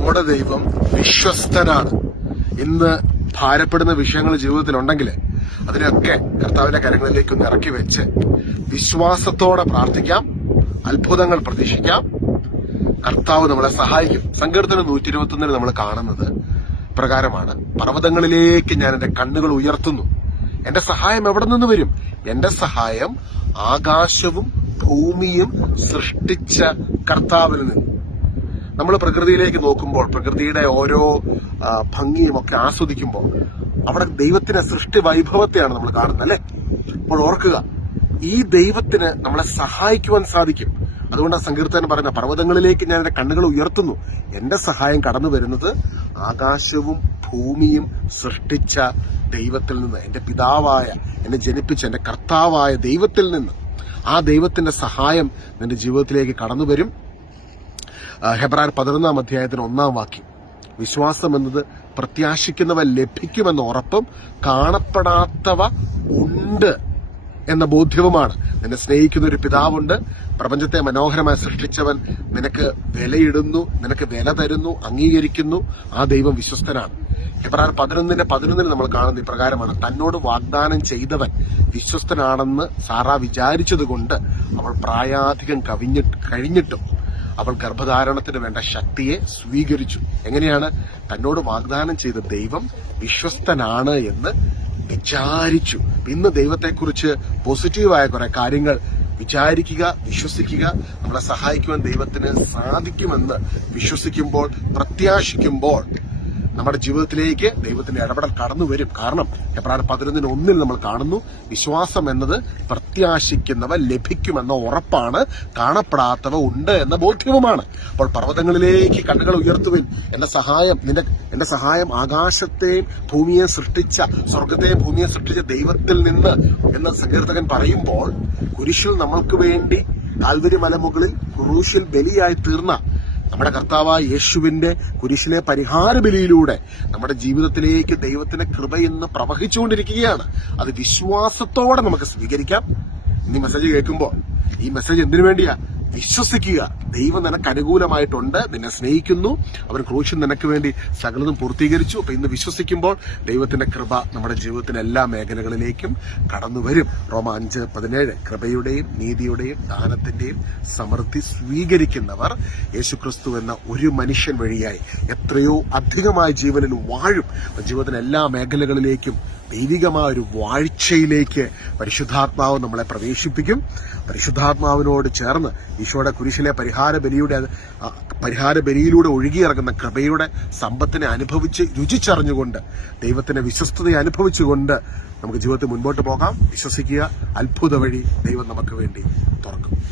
നമ്മുടെ ദൈവം വിശ്വസ്തനാണ്. ഇന്ന് ഭാരപ്പെടുന്ന വിഷയങ്ങൾ ജീവിതത്തിൽ ഉണ്ടെങ്കിൽ അതിനെയൊക്കെ കർത്താവിന്റെ കരങ്ങളിലേക്ക് ഒന്ന് ഇറക്കി വെച്ച് വിശ്വാസത്തോടെ പ്രാർത്ഥിക്കാം. അത്ഭുതങ്ങൾ പ്രതീക്ഷിക്കാം. കർത്താവ് നമ്മളെ സഹായിക്കും. സങ്കീർത്തനം നൂറ്റി ഇരുപത്തൊന്നിന് നമ്മൾ കാണുന്നത് പ്രകാരമാണ്. പർവതങ്ങളിലേക്ക് ഞാൻ എന്റെ കണ്ണുകൾ ഉയർത്തുന്നു. എന്റെ സഹായം എവിടെ നിന്ന് വരും? എന്റെ സഹായം ആകാശവും ഭൂമിയും സൃഷ്ടിച്ച കർത്താവിൽ നിന്ന്. നമ്മൾ പ്രകൃതിയിലേക്ക് നോക്കുമ്പോൾ പ്രകൃതിയുടെ ഓരോ ആ, ഭംഗിയും ഒക്കെ ആസ്വദിക്കുമ്പോൾ അവിടെ ദൈവത്തിന്റെ സൃഷ്ടി വൈഭവത്തെയാണ് നമ്മൾ കാണുന്നത് അല്ലെ? അപ്പോൾ ഓർക്കുക ഈ ദൈവത്തിന് നമ്മളെ സഹായിക്കുവാൻ സാധിക്കും. അതുകൊണ്ടാണ് സങ്കീർത്തനം പറയുന്ന പർവതങ്ങളിലേക്ക് ഞാൻ എന്റെ കണ്ണുകൾ ഉയർത്തുന്നു. എന്റെ സഹായം കടന്നു വരുന്നത് ആകാശവും ഭൂമിയും സൃഷ്ടിച്ച ദൈവത്തിൽ നിന്ന് എന്റെ പിതാവായ എന്നെ ജനിപ്പിച്ച എന്റെ കർത്താവായ ദൈവത്തിൽ നിന്ന്. ആ ദൈവത്തിന്റെ സഹായം നിന്റെ ജീവിതത്തിലേക്ക് കടന്നു വരും. ആ, ഹെബ്രായർ പതിനൊന്നാം അധ്യായത്തിന് ഒന്നാം വാക്യം. വിശ്വാസം എന്നത് പ്രത്യാശിക്കുന്നവ ലഭിക്കുമെന്ന ഉറപ്പും കാണപ്പെടാത്തവ ഉണ്ട് എന്ന ബോധ്യവുമാണ്. നിന്നെ സ്നേഹിക്കുന്ന ഒരു പിതാവുണ്ട്. പ്രപഞ്ചത്തെ മനോഹരമായി സൃഷ്ടിച്ചവൻ നിനക്ക് വിലയിടുന്നു നിനക്ക് വില തരുന്നു അംഗീകരിക്കുന്നു. ആ ദൈവം വിശ്വസ്തനാണ്. ഹെബ്രായർ പതിനൊന്നിന്റെ പതിനൊന്നിന് നമ്മൾ കാണുന്ന ഇപ്രകാരമാണ്. തന്നോട് വാഗ്ദാനം ചെയ്തവൻ വിശ്വസ്തനാണെന്ന് സാറ വിചാരിച്ചതുകൊണ്ട് അവൾ പ്രായാധികം കവിഞ്ഞിട്ട് കഴിഞ്ഞിട്ടും അവൾ ഗർഭധാരണത്തിന് വേണ്ട ശക്തിയെ സ്വീകരിച്ചു. എങ്ങനെയാണ്? തന്നോട് വാഗ്ദാനം ചെയ്ത ദൈവം വിശ്വസ്തനാണ് എന്ന് വിചാരിച്ചു. ഇന്ന് ദൈവത്തെക്കുറിച്ച് പോസിറ്റീവായ കുറെ കാര്യങ്ങൾ വിചാരിക്കുക വിശ്വസിക്കുക നമ്മളെ സഹായിക്കുവാൻ ദൈവത്തിന് സാധിക്കുമെന്ന് വിശ്വസിക്കുമ്പോൾ പ്രത്യാശിക്കുമ്പോൾ നമ്മുടെ ജീവിതത്തിലേക്ക് ദൈവത്തിന്റെ ഇടപെടൽ കടന്നു വരും. കാരണം എബ്രാർ പതിനൊന്നിന് ഒന്നിൽ നമ്മൾ കാണുന്നു വിശ്വാസം എന്നത് പ്രത്യാശിക്കുന്നവ ലഭിക്കുമെന്ന ഉറപ്പാണ് കാണപ്പെടാത്തവ ഉണ്ട് എന്ന ബോധ്യവുമാണ്. അപ്പോൾ പർവതങ്ങളിലേക്ക് കണ്ണുകൾ ഉയർത്തുവിൻ. എന്റെ സഹായം നിന്റെ എന്റെ സഹായം ആകാശത്തെയും ഭൂമിയെ സൃഷ്ടിച്ച സ്വർഗത്തെയും ഭൂമിയെ സൃഷ്ടിച്ച ദൈവത്തിൽ നിന്ന് എന്ന സങ്കീർത്തകൻ പറയുമ്പോൾ കുരിശിൽ നമ്മൾക്ക് വേണ്ടി കാൽവരി മലമുകളിൽ ക്രൂശിൽ ബലിയായി തീർന്ന നമ്മുടെ കർത്താവായ യേശുവിന്റെ കുരിശിലെ പരിഹാര ബലിയിലൂടെ നമ്മുടെ ജീവിതത്തിലേക്ക് ദൈവത്തിന്റെ കൃപ ഇന്ന് പ്രവഹിച്ചുകൊണ്ടിരിക്കുകയാണ്. അത് വിശ്വാസത്തോടെ നമുക്ക് സ്വീകരിക്കാം. ഇനി മെസ്സേജ് കേൾക്കുമ്പോൾ ഈ മെസ്സേജ് എന്തിനു വേണ്ടിയാ? വിശ്വസിക്കുക. ദൈവം നിനക്ക് അനുകൂലമായിട്ടുണ്ട്. നിന്നെ സ്നേഹിക്കുന്നു. അവൻ ക്രൂശൻ നിനക്ക് വേണ്ടി സകലതും പൂർത്തീകരിച്ചു. അപ്പൊ ഇന്ന് വിശ്വസിക്കുമ്പോൾ ദൈവത്തിന്റെ കൃപ നമ്മുടെ ജീവിതത്തിന്റെ എല്ലാ മേഖലകളിലേക്കും കടന്നു വരും റോമ അഞ്ച് പതിനേഴ്. കൃപയുടെയും നീതിയുടെയും ദാനത്തിന്റെയും സമൃദ്ധി സ്വീകരിക്കുന്നവർ യേശുക്രിസ്തു എന്ന ഒരു മനുഷ്യൻ വഴിയായി എത്രയോ അധികമായ ജീവനിൽ വാഴും. ജീവിതത്തിന്റെ എല്ലാ മേഖലകളിലേക്കും ദൈവികമായ ഒരു വാഴ്ചയിലേക്ക് പരിശുദ്ധാത്മാവ് നമ്മളെ പ്രവേശിപ്പിക്കും. പരിശുദ്ധാത്മാവിനോട് ചേർന്ന് ഈശോയുടെ കുരിശിലെ പരിഹാര ബലിയുടെ ആ, പരിഹാര ബലിയിലൂടെ ഒഴുകിയിറങ്ങുന്ന കൃപയുടെ സമ്പത്തിനെ അനുഭവിച്ച് രുചിച്ചറിഞ്ഞുകൊണ്ട് ദൈവത്തിന്റെ വിശ്വസ്തതയെ അനുഭവിച്ചുകൊണ്ട് നമുക്ക് ജീവിതത്തിൽ മുൻപോട്ട് പോകാം. വിശ്വസിക്കുക. അത്ഭുത വഴി ദൈവം നമുക്ക് വേണ്ടി തുറക്കും.